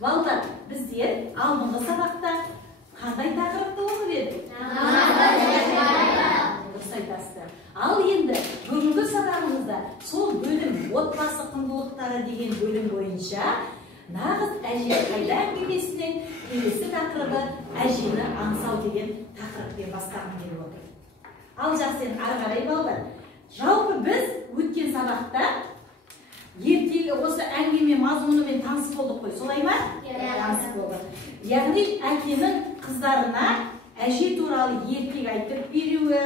Балдар, біздер алдыңғы сабақта қандай тақырыпты оқып едік? Дұрыс айтасыздар. Ал енді бүгінгі сабағымызда сол бөлім отбасы құндылықтары деген бөлім бойынша нағыз әже қайда әңгімесінен келесі тақырыбы әжені аңсау деген тақырыппен бастағым келіп отыр. Ал жақсы, ары қарай балдар. Жалпы біз өткен сабақта ертегі осы әңгіме мазмұнымен таныс болдық қой, солай ма? Таныс болдық. Яғни әкенің қыздарына әже туралы ертегі айтып беруі,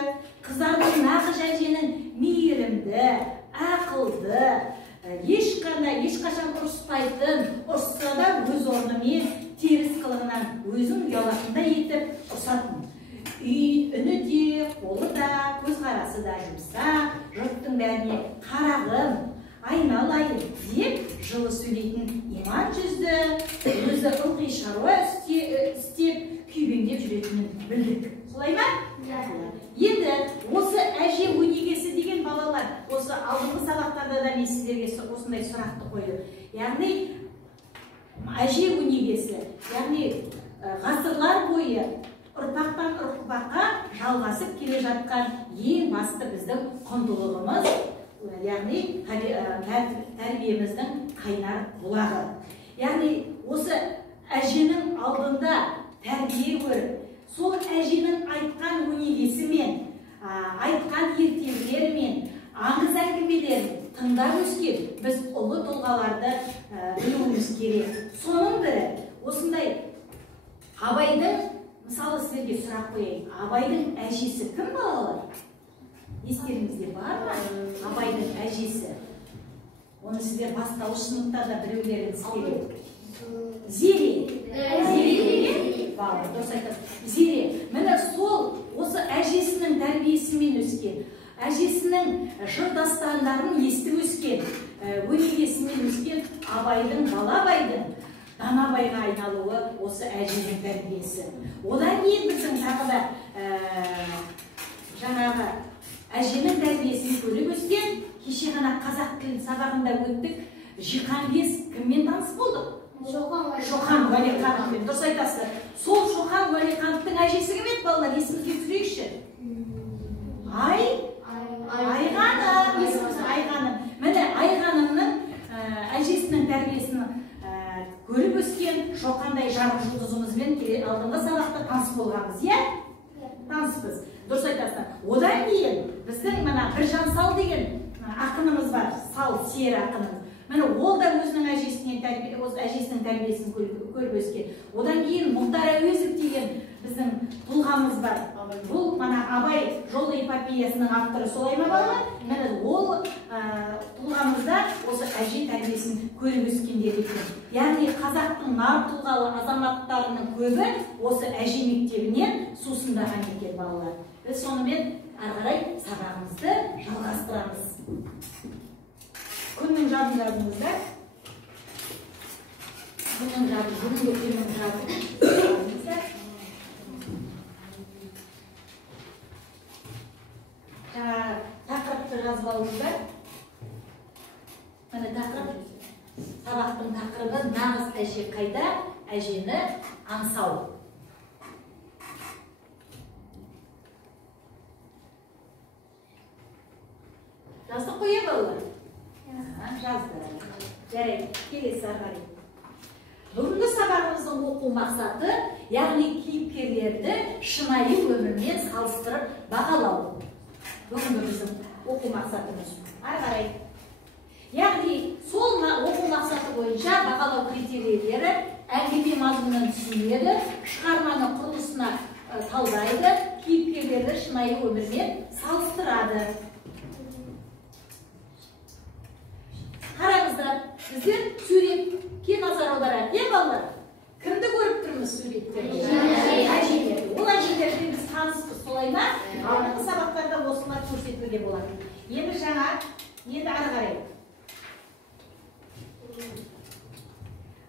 қыздардың нағыз әженің мейірімді, ақылды, ешқашан ұрыспайтын, ұрысса да өз орнымен теріс қылығынан өзін ұялатындай етіп ұрсатын. Үні де, қолы да, көзқарасы да жұмсақ, жұрттың бәріне қарағым, айналайын деп жылы сөйлейтін иман жүзді, өзі ылғи шаруа істеп, күйбеңдеп жүретінін білдік. Солай ма? Енді осы әже өнегесі деген балалар, осы алдыңғы сабақтарда да мен сіздерге осындай сұрақты қойдым. Яғни әже өнегесі, яғни ғасырлар бойы ұрпақтан ұрпаққа жалғасып келе жатқан ең басты біздің құндылығымыз, яғни тәрбиеміздің қайнар бұлағы. Яғни осы әженің алдында тәрбие көріп, сол әженің айтқан өнегесімен, айтқан ертегілерімен, аңыз әңгімелерін тыңдап өскен біз ұлы тұлғаларды білуіміз керек. Соның бірі осындай Абайдың, мысалы сіздерге сұрақ қояйын, Абайдың әжесі кім балалар? Естеріңізде бар ма? Абайдың әжесі. Оны сіздер бастауыш сыныптарда біреулеріңіз керек. Зере. Зере. Дұрыс айтасыз. Зере. Міне сол осы әжесінің тәрбиесімен өскен, әжесінің жыр дастандарын естіп өскен, өнегесімен өскен Абайдың, бала Абайдың Данабайға айналуы осы әженің тәрбиесі. Одан кейін біздің тағы да жаңағы әженің тәрбиесін көріп өскен, кеше ғана қазақ тілін сабағында өттік, Жиһанбес кіммен таныс болдық? Шоқан Уәлихановпен. Дұрыс айтасыздар. Сол Шоқан Уәлихановтың әжесі кім еді балалар? Есімізге түсірейікші. Айғаным. Есіміз Айғаным. Міне Айғанымның әжесінің тәрбиесін көріп өскен Шоқандай жарық жұлдызымызбен алдыңғы сабақта таныс болғанбыз, иә? Таныспыз. Дұрыс айтасыздар. Одан кейін біздің Біржан Сал деген ақынымыз бар, Сал Сер ақынымыз. Міне ол да өзінің әжесінің тәрбиесін көріп өскен. Одан кейін Мұхтар Әуезов деген біздің тұлғамыз бар. Бұл Абай жолы эпопеясының авторы, солай ма балалар? Міне ол тұлғамызда осы әже тәрбиесін көріп өскендер екен. Яғни қазақтың нар тұлғалы азаматтарының көбі осы әже мектебінен сусындаған екен балалар. Біз сонымен ары қарай сабағымызды жалғастырамыз. Күннің жадын жазыңыздар. Күннің жадын, бүгінгі күннің жадын. Жаңағы тақырыпты жазып алыңыздар. Міне тақырып, сабақтың тақырыбы нағыз әже қайда, әжені аңсау. Жаздық қой балалар? Жазды. Жарайды, келесі ары. Бүгінгі сабағымыздың оқу мақсаты, яғни кейіпкерлерді шынайы өмірмен салыстырып бағалау. Бүгінгі біздің оқу мақсатымыз. Ары қарай. Яғни сол оқу мақсаты бойынша бағалау критерийлері әңгіме мазмұнын түсінеді, шығарманы құрылысына талдайды, кейіпкерлерді шынайы өмірмен салыстырады. Қараңыздар, біздер суретке назар аударайық, не балалар? Кімді көріп тұрмыз суреттерде? Әжелерді. Ол әжелерден біз таныспыз, солай ма? Алдыңғы сабақтарда осылар көрсетілген болады. Енді ары қарай.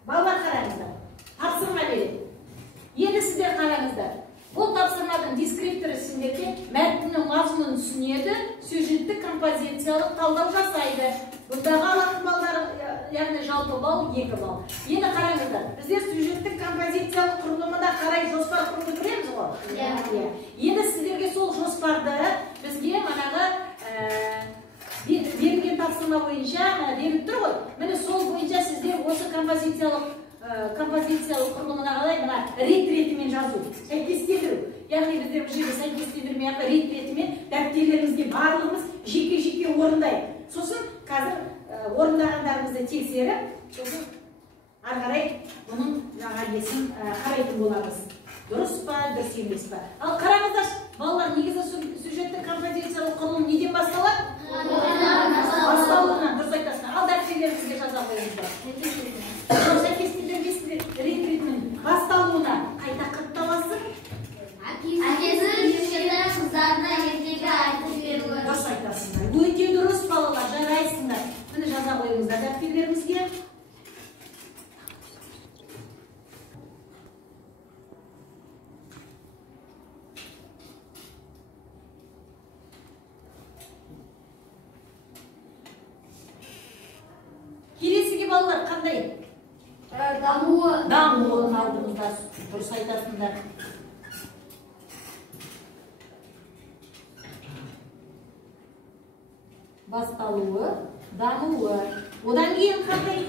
Балалар қараңыздар, тапсырма береді. Енді сіздер қараңыздар. Бұл тапсырманың дескриптері сіздерге мәтіннің мазмұнын түсінеді, сюжеттік композициялық талдау жасайды. Бұндағы алатын балдар, яғни жалпы балл 2 балл. Енді қараңыздар, біздер сюжеттік композициялық құрылымына қарай жоспар құруды көреміз ғой? Енді сіздерге сол жоспарды бізге манағы берілген тапсырма бойынша беріліп тұр ғой. Міне сол бойынша сіздер осы композициялық құрылымына қалай мына рет-ретімен жазу, сәйкестендіру. Яғни біздер бұл жерде сәйкестендірмей рет-ретімен дәптерлерімізге барлығымыз жеке-жеке орындайық. Сосын қазір орындағандарымызды тексеріп, сосын ары қарай бұның жаңа несін қарайтын боламыз. Дұрыс па, дұрыс емес па? Ал қараңыздар, балалар, негізі сюжеттік композициялық құрылым неден басталады? Басталуынан, дұрыс айтасың. Ал дәптерлерімізге жаза қойыңыздар. Сәйкестендірмесінде рет-ретімен басталуына қайта қатталасың? Әкесінің кішкентай қыздарына ертегі айтып беруі. Дұрыс айтасыңдар. Өте дұрыс балалар, жарайсыңдар. Міне жаза қойыңыздар дәптерлерімізге. Келесіге балалар қандай? Дамуы алдыңызда, дұрыс айтасыңдар. Басталуы, дамуы. Одан кейін қандай?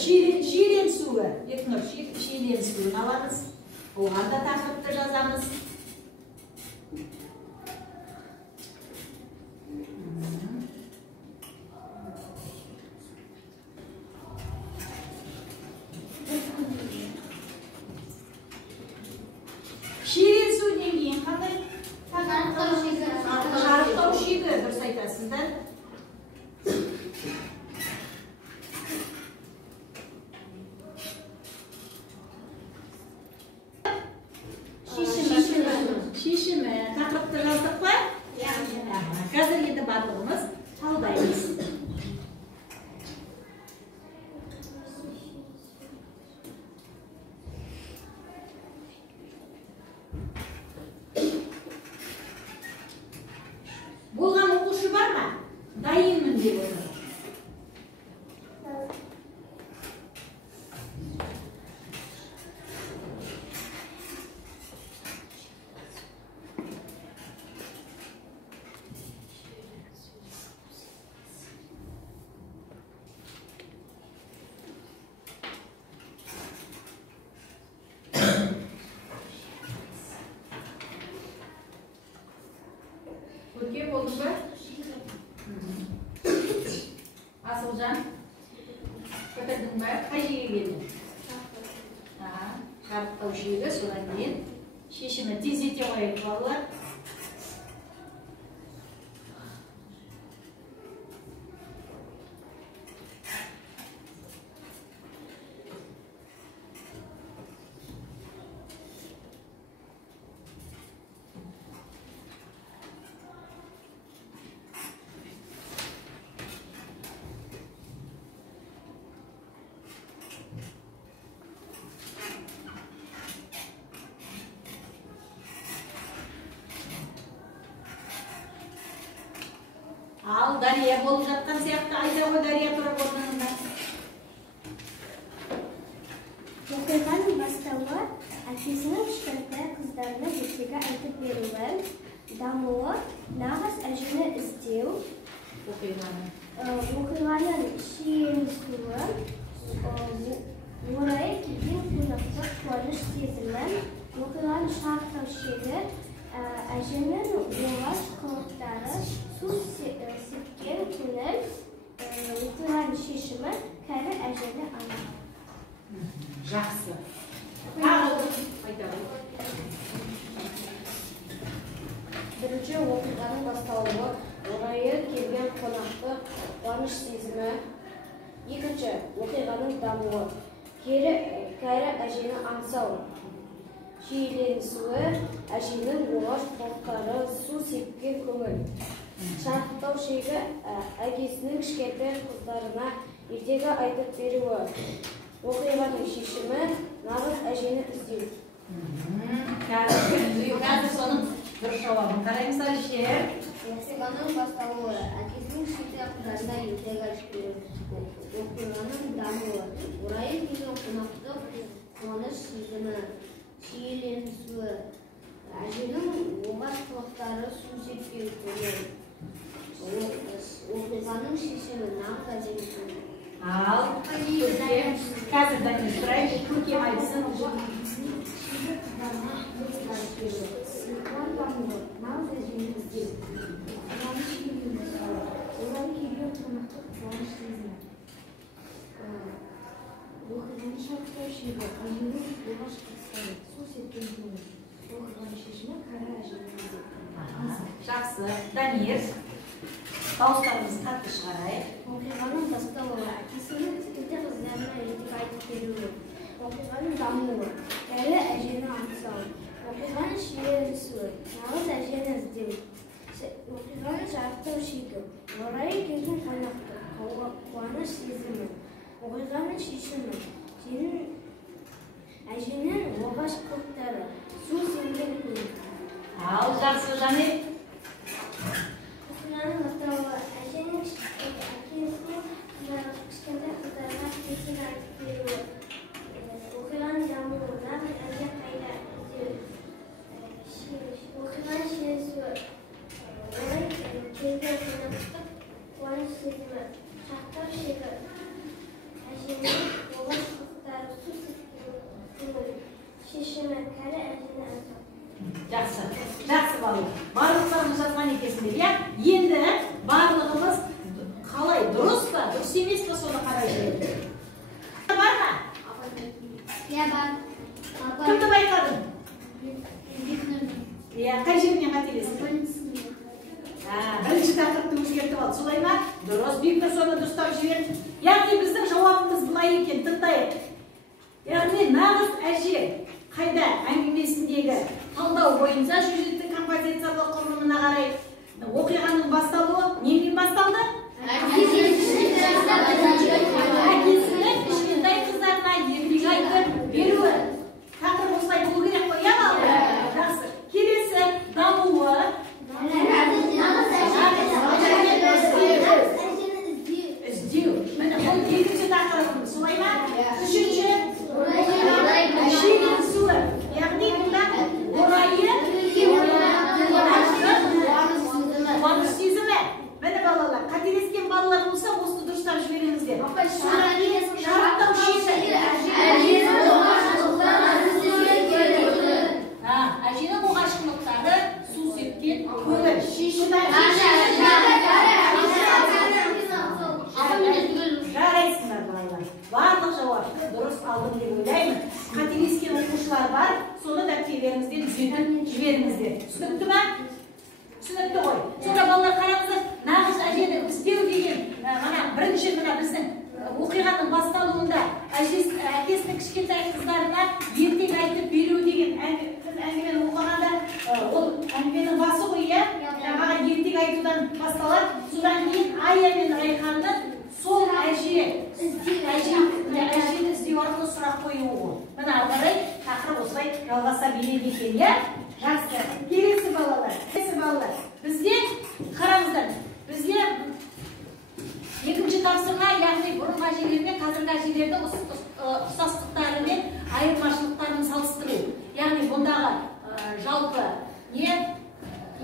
Шиеленісуі. Бекнұр, шиеленісуін аламыз. Оған да тақырыпты жазамыз. Шиеленісуінен кейін қандай? Шарықтау шегі, дұрыс айтасыңдар. Шешімі. Тақырыпты жаздық па? Қазір енді барлығымыз талдаймыз. Болған оқушы бар ма? Дайынмын деп отыр. Көке болдың ба? Асылжан, көтердің ба? Қай жеге келдің? Шарықтау жегі, содан кейін шешімі тездете қойып балалар. Ал Дария болып жатқан сияқты айда ғой Дария тұрып орнында. Оқиғаның бастауы әкесінің кішкентай қыздарына ертегі айтып беруі, дамуы, нағыз әжені іздеу, оқиғаның шиеленісуі, орайы келген қонақтық қуаныш сезімі, оқиғаның шарықтау шегі, әженің оғаш қылықтары, су сепкен көңіл, оқиғаның шешімі, кәрі әжені анық. Жақсы. Қайта ғой. Бірінші оқиғаның басталуы, орайы келген қонақтық қуаныш сезімі. Екінші оқиғаның дамуы, кәрі әжені аңсау. Шиеленісуі, әженің оғаш қылықтары, су сепкен көңіл. Шарықтау шегі, әкесінің кішкентай қыздарына ертегі айтып беруі. Оқиғаның шешімі, нағыз әжені іздеу. Қазір соның дұрыс жауабын қараймыз Әлішер. оқиғаның басталуы, әкесінің кішкентай қыздарына ертегі ашып оқиғаның дамуы, орайы келген қонақтық қуаныш сезімі, шиеленісуі, әженің оғаш қылықтары су сеппеу көңіл, оқиғаның шешімі нағыз әженің. Ал, қазір Данил сұрайық, көркем айтсын. Оқиғаны шарықтау шегі, әженің оғаш қылықтары, су сепкен көңіл, оқиғаның шешімі кәрі әженің. Жақсы. Данир, дауыстарымызды қатты шығарайық. Оқиғаның басталуы, әкесінің кішкентай қыздарына ертегі айтып беруі, оқиғаның дамуы, кәрі әжені аңсауы, оқиғаның шиеленісуі, нағыз әжені іздеу, оқиғаның шарықтау шегі, орайы келген қонақтық қуаныш сезімі, оқиғаның шешімі, әженің оғаш қылықтары, су сепкен көңіл. Ал, жақсы, Жанел. Оқиғаның басталуы, әженің кішкентай қыздарына ертегі айтып беруі, оқиғаның дамуы, нағыз әже қайда іздеу, оқиғаның шиеленісуі, орайы келген қонақтық қуаныш сезімі, шарықтау шегі, әженің оғаш қылықтары, су сепкен көңіл, шешімі, кәрі әжені аңсау. Жақсы, жақсы балалар. Барлықтарымыз жазған екенсіңдер, иә? Енді барлығымыз қалай, дұрыс па, дұрыс емес па, соны қарай жүреді. Бар ма? Иә, бар. Кімді байқадың? Иә, қай жерінен қателесің? Бірінші тақырыпты өзгертіп алды, солай ма? Дұрыс, Бектор соны дұрыстап жіберді. Яғни біздің жауабымыз былай екен, тыңдайық. Яғни нағыз әже қайда әңгімесіндегі талдау бойынша сюжеттік композициялық құрылымына қарай оқиғаның басталуы немен басталды? Әкесінің кішкентай қыздарына ертегі айтып беруі. Тақырып осылай болу керек қой, иә балалар? Жақсы. Келесі дамуы. Іздеу. Міне бұл екінші тақырыбымыз, солай ма? Үшінші шиеленісуі. Яғни бұнда орайы қуаныш сезімі. Міне балалар, қателескен балалар болса, осыны дұрыстап жібереміздер. Шарықтау шегі. Әженің оғаш қылықтары су сепкен көңіл. Жарайсыңдар балалар. Барлық жауапты дұрыс алдым деп ойлаймын. Қателескен оқушылар бар, соны дәптерлеріңізден түзетіп жіберіңіздер. Түсінікті ме? Түсінікті ғой. Сонда балалар қараңыздар, нағыз әжені іздеу деген, бірінші біздің оқиғаның басталуында әкесінің кішкентай қыздарына ертегі айтып беру деген әңгімені оқығанда, ол әңгіменің басы ғой, иә? Маған ертегі айтудан басталады. Содан кейін Ая мен Райханның сол әжені іздеу арқылы сұрақ қоюы ғой. Мына қарай тақырып осылай жалғаса береді екен, иә? Жақсы. Келесі балалар. Бізде қараңыздар. Бізде екінші тапсырма, яғни бұрынғы әжелер мен қазіргі әжелерді ұқсастықтары мен айырмашылықтарын салыстыру. Яғни бұндағы жалпы не?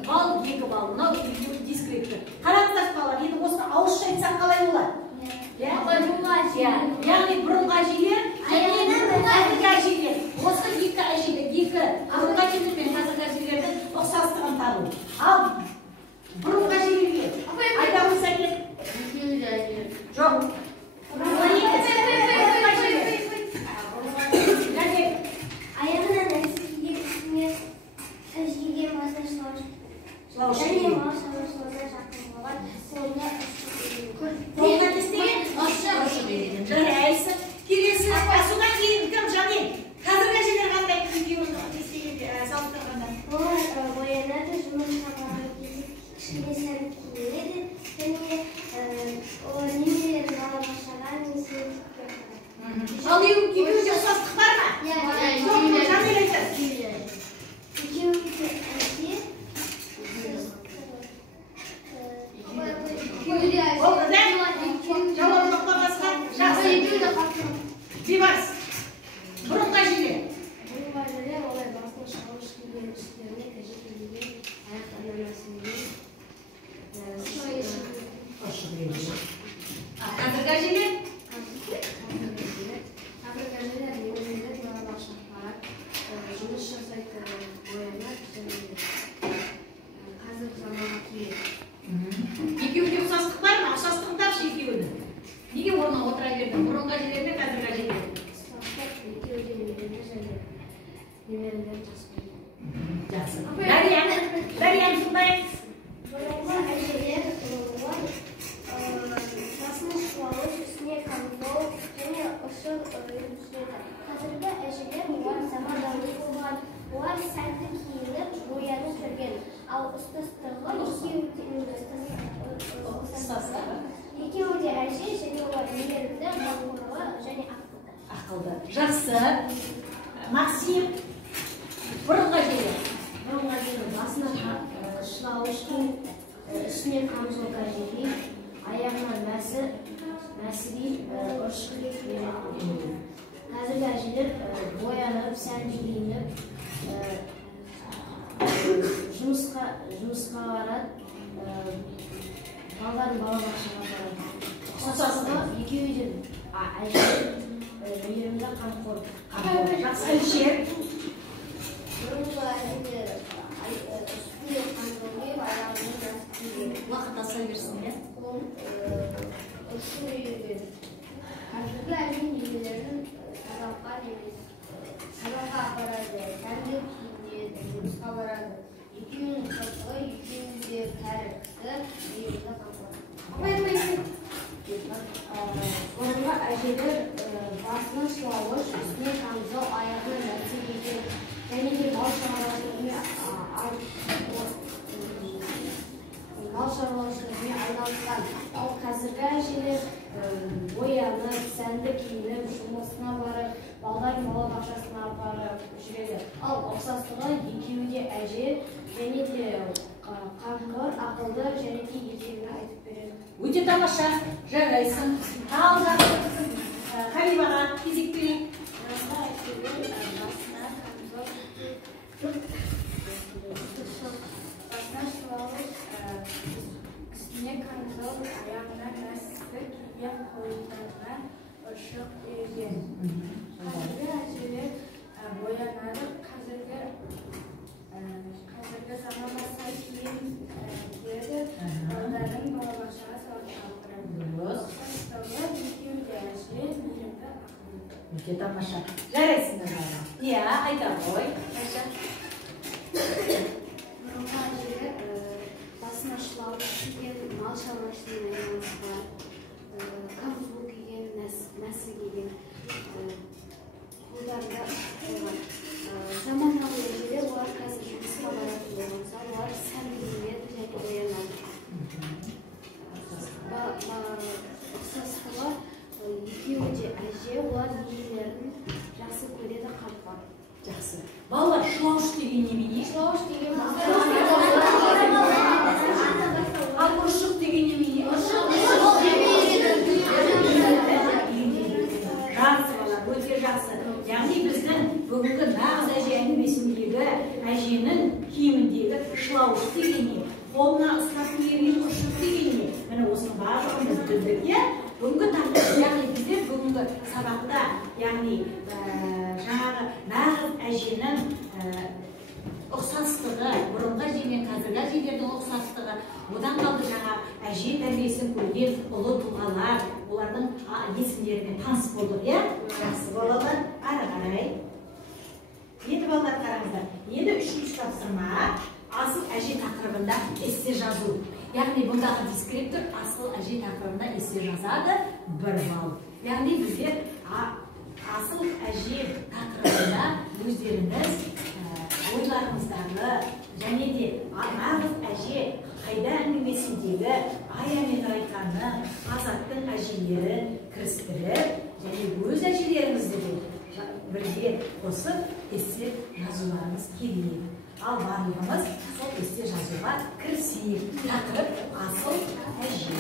Бал, екі бал, мынау дискретті. Қараңыздар балалар, енді осыны ауызша айтсақ қалай болады? Яғни бұрынғы әжелер және қазіргі әжелер. Осы екі әжелер, екі бұрынғы әжелер мен қазіргі әжелердің ұқсастығын табу. Ал бұрынғы әжелерге айта қойса кет. Жоқ. Аяғынан әжеге масаж Және қолға тістеген ұшы береді. Жарайсың. Келесі, содан кейін кім Жанел? Қазіргі әжелер қандай екеуін тістеген салыстырғанда? Олар боянады, жұмыс Oldu da? Jawab yok basqa. Жақсы. Дивас. Бұрынғы әжелер. Бұрынғы әжелер олай басына шалғыш келген іштеріне кәжекелеген аяқтарына мәсінген Қазіргі әжелер? Қазіргі әжелер немерелер балабақшаға барып, жұмыс жасайды, боянады, және қазіргі заманға киеді. Екеуінде ұқсастық бар ма? Ұқсастығын тапшы екеуінің. Неге орнына отыра бердің? Бұрынғы әжелер мен қазіргі әжелер? Екеуі де немерелер және немерелер Жақсы. Дарияны тыңдаймыз. Бұрынғы әжелер олар басына шылауыш, үстіне камзол және ұшыр жүреді. Қазіргі әжелер олар заманауи болған, олар сәнді киініп, боянып жүрген. Ал ұстастығы екеуі де әже және олар немерелі, бақурлы және ақылды. Ақылды. Жақсы. Максим. Бұрынғы әжелер. Бұрынғы әжелер басына шылауыш киіп, үстіне камзол киіп, аяғына мәсіби ұршық береді. Қазіргі әжелер боянып, сәнді киініп, жұмысқа барады, балаларын балабақшаға барады. Ұқсастығы екеуі де әже мейірімді, қамқор. Жақсы. Әлішер. Бұрынғы әжелер үстіне камзол киіп, аяғына мәсіби Уақыт аса берсін, иә? Қазіргі әже немелерін сабаққа апарады, сәнді киінеді, жұмысқа барады. Екеуінің ұқсастығы, екеуі де кәрі кісі, мейірімді, қамқор. Бұрынғы әжелер басына шылауыш, үстіне камзол, аяғына мәсі киген, және де мал шаруашылығымен айналысқан. Ал қазіргі әжелер боянып, сәнді киініп, жұмысына барып, балаларын балабақшасына апарып жүреді. Ал ұқсастығы екеуі де әже, және де қамқор, ақылды, және де ертегіні айтып береді. Өте тамаша. Жарайсың. Ал жақсы. Халимаға кезек берейік. Басына шылауыш, үстіне камзол, аяғына мәсі киген, қолдарына ұршық берген. Қазіргі әжелер боянады, қазіргі заманға сай киім киеді, балаларын балабақшаға сабаққа апарады. Ұқсастығы екеуі де әже, мейірімді, ақылды. Өте тамаша. Жарайсыңдар. Иә, айта ғой. Бұрынғы әжелер басына шылауыш киген, мал шаруашылығымен айналысқан, камзол киген, мәсі киген, қолдарында қойған. Заманауи әжелер олар қазір жұмысқа баратын болғанса, олар сәнді киінеді және боянады. Ұқсастығы екеуі де әже, олар немерелерін жақсы көреді, қамқор. Жақсы. Балалар, шылауыш деген немене? Шылауыш деген Ал ұршық деген немене? Жақсы балалар, өте жақсы. Яғни біздің бүгінгі нағыз әже әңгімесіндегі әженің киіміндегі шылауыш деген не? Қолына ұстасын берген ұршық деген не? Міне осының барлығын біз білдік, иә? Бүгінгі тақырып, яғни біздер бүгінгі сабақта, яғни жаңағы нағыз әженің ұқсастығы, бұрынғы әже мен қазіргі әжелердің ұқсастығы, одан қалды жаңа әже тәрбиесін көрген ұлы тұлғалар, олардың есімдерімен таныс болдық, иә? Жақсы балалар, ары қарай. Енді балалар қараңыздар. Енді үшінші тапсырма асыл әже тақырыбында эссе жазу. Яғни бұндағы дискриптор асыл әже тақырыбында эссе жазады, 1 балл. Яғни біздер асыл әже тақырыбында өздеріңіз ойларыңыздағы және де нағыз әже қайда әңгімесіндегі Ая мен Райханның, Азаттың әжелерін кірістіріп және өз әжелеріңізді де бірге қосып эссе жазуларыңыз келеді. Ал барлығымыз сол эссе жазуға кірісейік. Тақырып асыл әже.